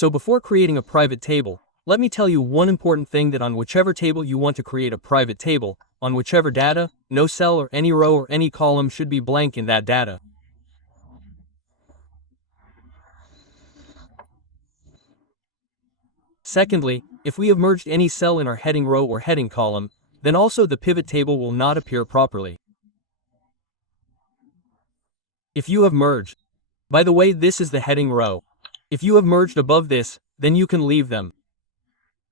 So before creating a private table, let me tell you one important thing, that on whichever table you want to create a private table, on whichever data, no cell or any row or any column should be blank in that data. Secondly, if we have merged any cell in our heading row or heading column, then also the pivot table will not appear properly. If you have merged, by the way, this is the heading row. If you have merged above this, then you can leave them.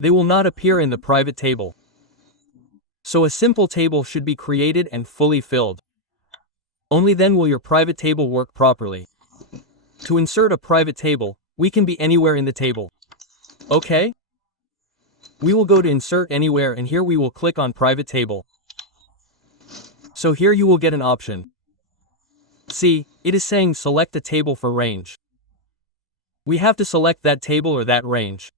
They will not appear in the private table. So a simple table should be created and fully filled. Only then will your private table work properly. To insert a private table, we can be anywhere in the table. Okay? We will go to Insert Anywhere, and here we will click on Private Table. So here you will get an option. See, it is saying select a table for range. We have to select that table or that range.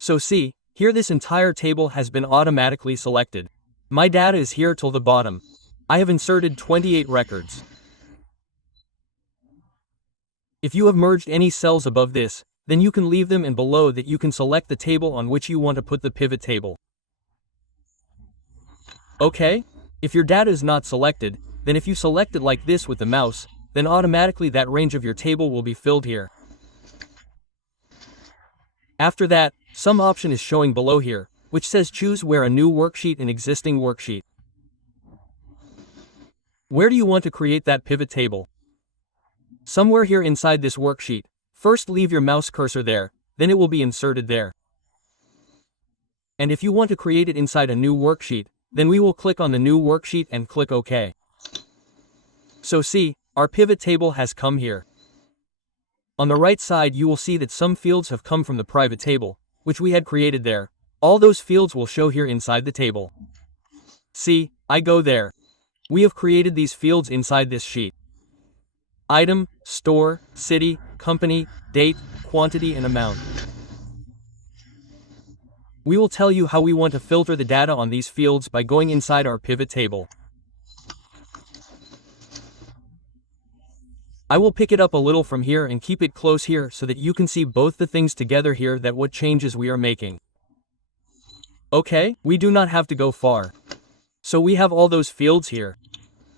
So see, here this entire table has been automatically selected. My data is here till the bottom. I have inserted 28 records. If you have merged any cells above this, then you can leave them, and below that you can select the table on which you want to put the pivot table. Okay? If your data is not selected, then if you select it like this with the mouse, then automatically that range of your table will be filled here. After that, some option is showing below here, which says choose where a new worksheet and existing worksheet. Where do you want to create that pivot table? Somewhere here inside this worksheet. First leave your mouse cursor there, then it will be inserted there. And if you want to create it inside a new worksheet, then we will click on the new worksheet and click OK. So see, our pivot table has come here. On the right side you will see that some fields have come from the private table, which we had created there. All those fields will show here inside the table. See, I go there. We have created these fields inside this sheet. Item, store, city, company, date, quantity and amount. We will tell you how we want to filter the data on these fields by going inside our pivot table. I will pick it up a little from here and keep it close here so that you can see both the things together here, that what changes we are making. Okay, we do not have to go far. So we have all those fields here.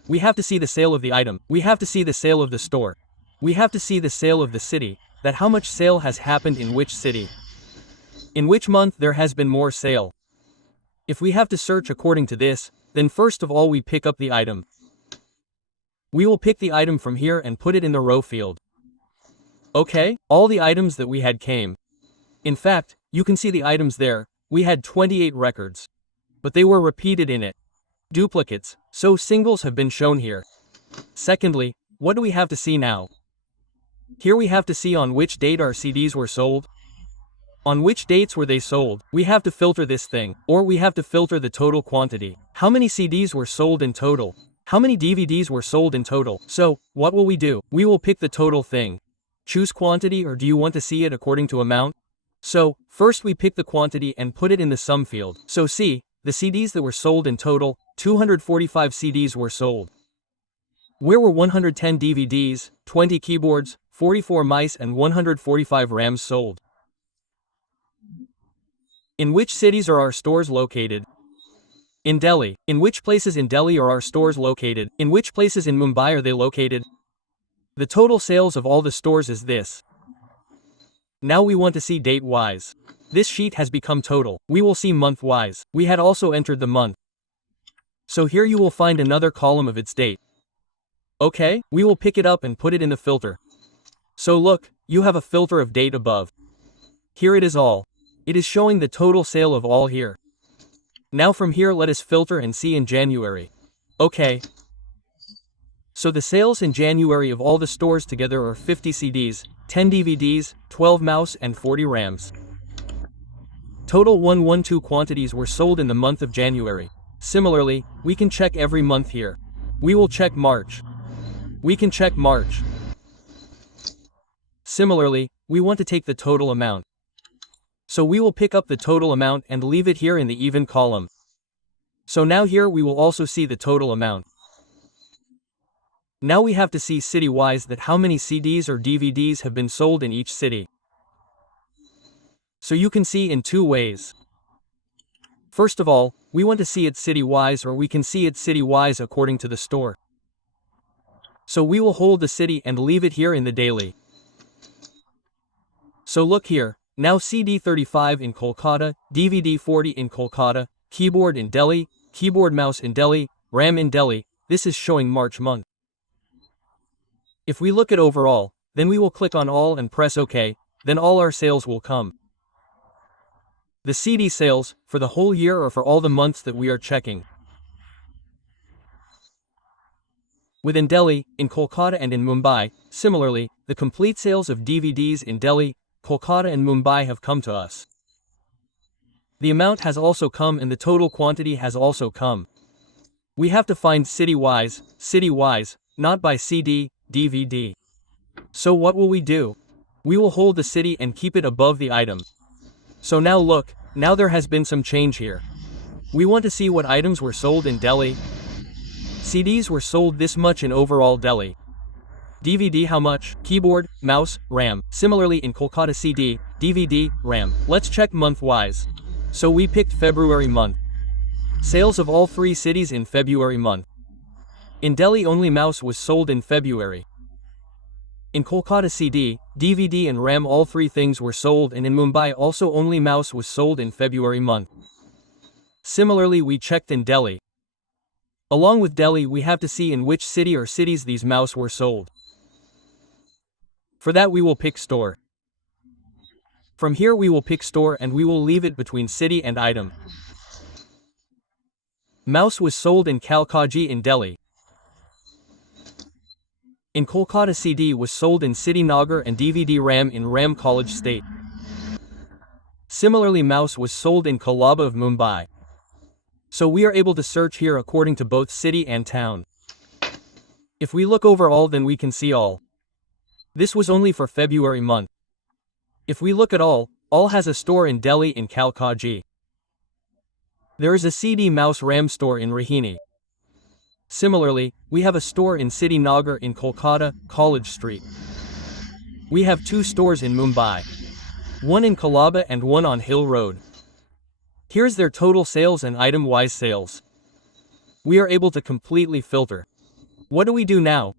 We have to see the sale of the item. We have to see the sale of the store. We have to see the sale of the city, that how much sale has happened in which city. In which month there has been more sale. If we have to search according to this, then first of all we pick up the item. We will pick the item from here and put it in the row field. Okay, all the items that we had came. In fact, you can see the items there, we had 28 records. But they were repeated in it. Duplicates, so singles have been shown here. Secondly, what do we have to see now? Here we have to see on which date our CDs were sold. On which dates were they sold? We have to filter this thing, or we have to filter the total quantity. How many CDs were sold in total? How many DVDs were sold in total? So, what will we do? We will pick the total thing. Choose quantity, or do you want to see it according to amount? So, first we pick the quantity and put it in the sum field. So see, the CDs that were sold in total, 245 CDs were sold. Where were 110 DVDs, 20 keyboards, 44 mice and 145 RAMs sold? In which cities are our stores located? In Delhi. In which places in Delhi are our stores located? In which places in Mumbai are they located? The total sales of all the stores is this. Now we want to see date-wise. This sheet has become total. We will see month-wise. We had also entered the month. So here you will find another column of its date. Okay, we will pick it up and put it in the filter. So look, you have a filter of date above. Here it is all. It is showing the total sale of all here. Now from here let us filter and see in January. Okay. So the sales in January of all the stores together are 50 CDs, 10 DVDs, 12 mouse and 40 RAMs. Total 112 quantities were sold in the month of January. Similarly, we can check every month here. We will check March. We can check March. Similarly, we want to take the total amount. So we will pick up the total amount and leave it here in the even column. So now here we will also see the total amount. Now we have to see city-wise that how many CDs or DVDs have been sold in each city. So you can see in two ways. First of all, we want to see it city-wise, or we can see it city-wise according to the store. So we will hold the city and leave it here in the daily. So look here, now CD 35 in Kolkata, DVD 40 in Kolkata, keyboard in Delhi, keyboard mouse in Delhi, RAM in Delhi. This is showing March month. If we look at overall, then we will click on all and press OK, then all our sales will come. The CD sales, for the whole year or for all the months that we are checking. Within Delhi, in Kolkata and in Mumbai, similarly, the complete sales of DVDs in Delhi, Kolkata and Mumbai have come to us. The amount has also come and the total quantity has also come. We have to find city-wise, not by CD, DVD. So what will we do? We will hold the city and keep it above the item. So now look, now there has been some change here. We want to see what items were sold in Delhi. CDs were sold this much in overall Delhi. DVD how much? Keyboard, mouse, RAM. Similarly in Kolkata CD, DVD, RAM. Let's check month-wise. So we picked February month. Sales of all three cities in February month. In Delhi only mouse was sold in February. In Kolkata CD, DVD and RAM all three things were sold, and in Mumbai also only mouse was sold in February month. Similarly we checked in Delhi. Along with Delhi we have to see in which city or cities these mouse were sold. For that we will pick store. From here we will pick store and we will leave it between city and item. Mouse was sold in Kalkaji in Delhi. In Kolkata CD was sold in City Nagar and DVD RAM in Ram College State. Similarly mouse was sold in Colaba of Mumbai. So we are able to search here according to both city and town. If we look overall then we can see all. This was only for February month. If we look at all has a store in Delhi in Kalkaji. There is a CD mouse RAM store in Rohini. Similarly, we have a store in City Nagar in Kolkata, College Street. We have two stores in Mumbai. One in Colaba and one on Hill Road. Here's their total sales and item-wise sales. We are able to completely filter. What do we do now?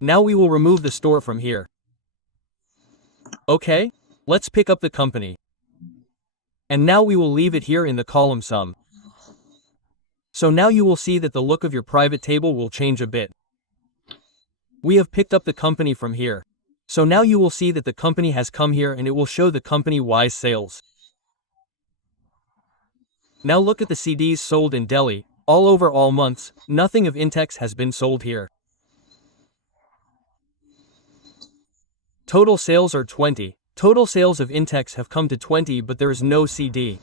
Now we will remove the store from here. Okay, let's pick up the company. And now we will leave it here in the column sum. So now you will see that the look of your private table will change a bit. We have picked up the company from here. So now you will see that the company has come here and it will show the company-wise sales. Now look at the CDs sold in Delhi, all over all months, nothing of Intex has been sold here. Total sales are 20. Total sales of Intex have come to 20, but there is no CD.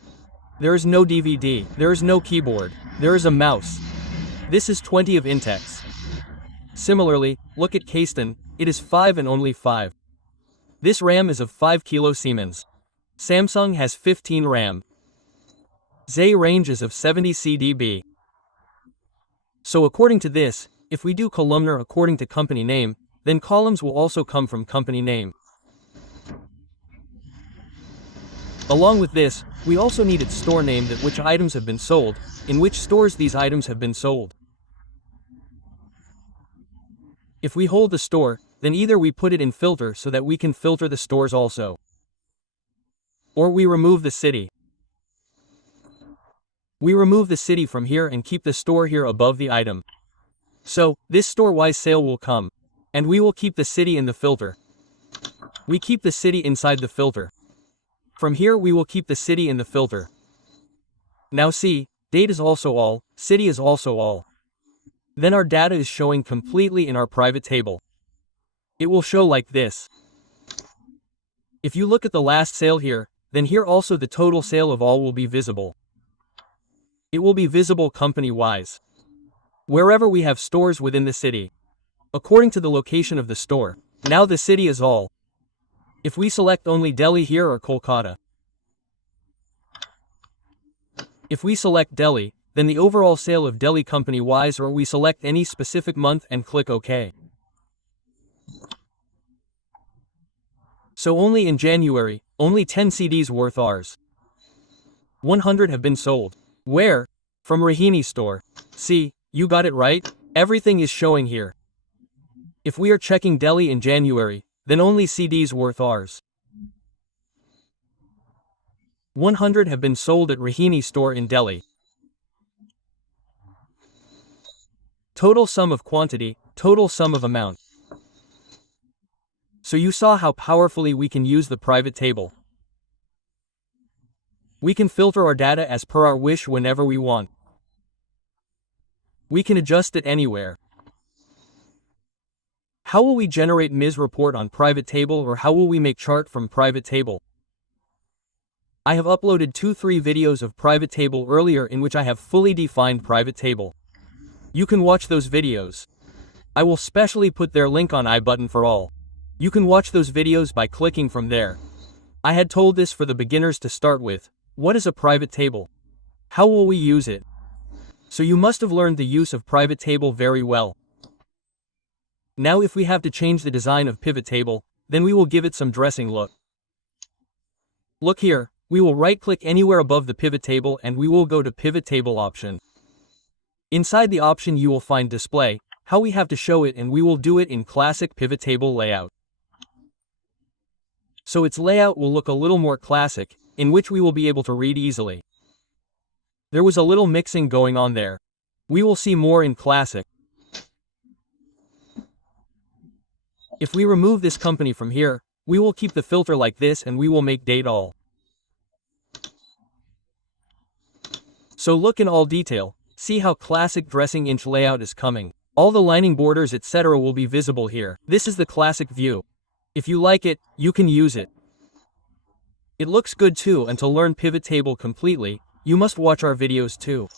There is no DVD, there is no keyboard, there is a mouse. This is 20 of Intex. Similarly, look at Keystone, it is 5 and only 5. This RAM is of 5 kilo Siemens. Samsung has 15 RAM. Z range is of 70 CDB. So according to this, if we do columnar according to company name, then columns will also come from company name. Along with this, we also needed store name, that which items have been sold, in which stores these items have been sold. If we hold the store, then either we put it in filter so that we can filter the stores also. Or we remove the city. We remove the city from here and keep the store here above the item. So, this store-wise sale will come. And we will keep the city in the filter. We keep the city inside the filter. From here we will keep the city in the filter. Now see, date is also all, city is also all. Then our data is showing completely in our private table. It will show like this. If you look at the last sale here, then here also the total sale of all will be visible. It will be visible company-wise. Wherever we have stores within the city. According to the location of the store. Now the city is all. If we select only Delhi here or Kolkata. If we select Delhi, then the overall sale of Delhi company-wise, or we select any specific month and click OK. So only in January, Only 10 CDs worth ours. 100 have been sold. Where? From Rahini store. See, you got it right? Everything is showing here. If we are checking Delhi in January, then only CDs worth ours. 100 have been sold at Rahini store in Delhi. Total sum of quantity, total sum of amount. So you saw how powerfully we can use the private table. We can filter our data as per our wish whenever we want. We can adjust it anywhere. How will we generate MIS report on private table, or how will we make chart from private table? I have uploaded 2-3 videos of private table earlier in which I have fully defined private table. You can watch those videos. I will specially put their link on I button for all. You can watch those videos by clicking from there. I had told this for the beginners to start with. What is a private table? How will we use it? So you must have learned the use of private table very well. Now if we have to change the design of pivot table, then we will give it some dressing look. Look here, we will right-click anywhere above the pivot table and we will go to pivot table option. Inside the option you will find display, how we have to show it, and we will do it in classic pivot table layout. So its layout will look a little more classic, in which we will be able to read easily. There was a little mixing going on there. We will see more in classic. If we remove this company from here, we will keep the filter like this and we will make date all. So look in all detail, see how classic dressing inch layout is coming. All the lining borders etc. will be visible here. This is the classic view. If you like it, you can use it. It looks good too, and to learn pivot table completely, you must watch our videos too.